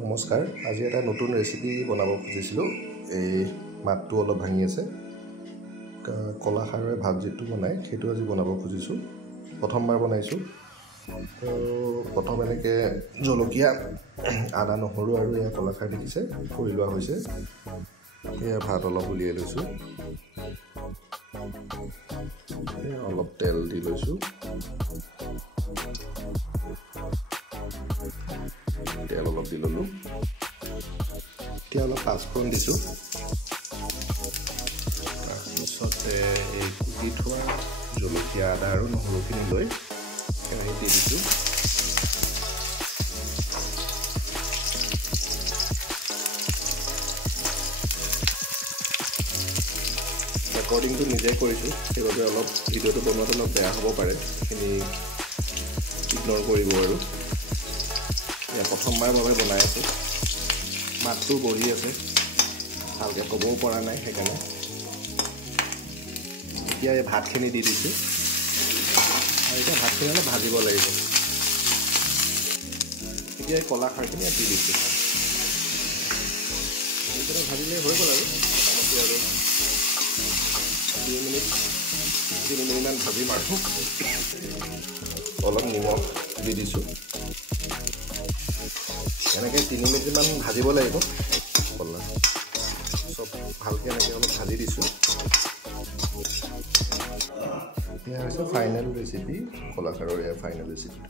নমস্কাৰ আজি এটা নতুন ৰেচিপি বনাব খুজিছিলোঁ এই মাতটো অলপ ভাঙি আছে কলাখাৰেৰে ভাত যেটো বনাই সেইটো আজি বনাব খুজিছোঁ প্ৰথমবাৰ বনাইছোঁ তো প্ৰথম এনেকৈ জলকীয়া আদা নহৰু আৰু এই কলাখাৰ দেখিছে কৰি লোৱা হৈছে এয়া ভাত অলপ উলিয়াই লৈছোঁ অলপ তেল দি লৈছোঁ তেল অলপ দি ললোঁ এতিয়া অলপ পাঁচফোৰণ দিছোঁ তাৰপিছতে এই কুটি থোৱা জলকীয়া আদা আৰু নহৰুখিনি লৈ কেৰাহীত দি দিছোঁ ৰেকৰ্ডিংটো নিজে কৰিছোঁ সেইবাবে অলপ ভিডিঅ'টো বনোৱাটো অলপ বেয়া হ'ব পাৰে সেইখিনি ইগন'ৰ কৰিব আৰু প্ৰথমবাৰ বাবে বনাই আছোঁ মাতটো বহি আছে ভালকৈ ক'বও পৰা নাই সেইকাৰণে এতিয়া এই ভাতখিনি দি দিছোঁ আৰু এতিয়া ভাতখিনি অলপ ভাজিব লাগিব এতিয়া এই কলাখাৰখিনি দি দিছোঁ সেইকাৰণে ভাজিলে হৈ গ'ল আৰু মোটামুটি আৰু 2 মিনিট 3 মিনিটমান ভাজিম আৰু অলপ নিমখ দি দিছোঁ এনেকৈ 3 মিনিটমান ভাজিব লাগিব কলা চব ভালকৈ এনেকৈ অলপ ভাজি দিছোঁ এয়া হৈছে ফাইনেল ৰেচিপি কলাখাৰৰ এয়া ফাইনেল ৰেচিপি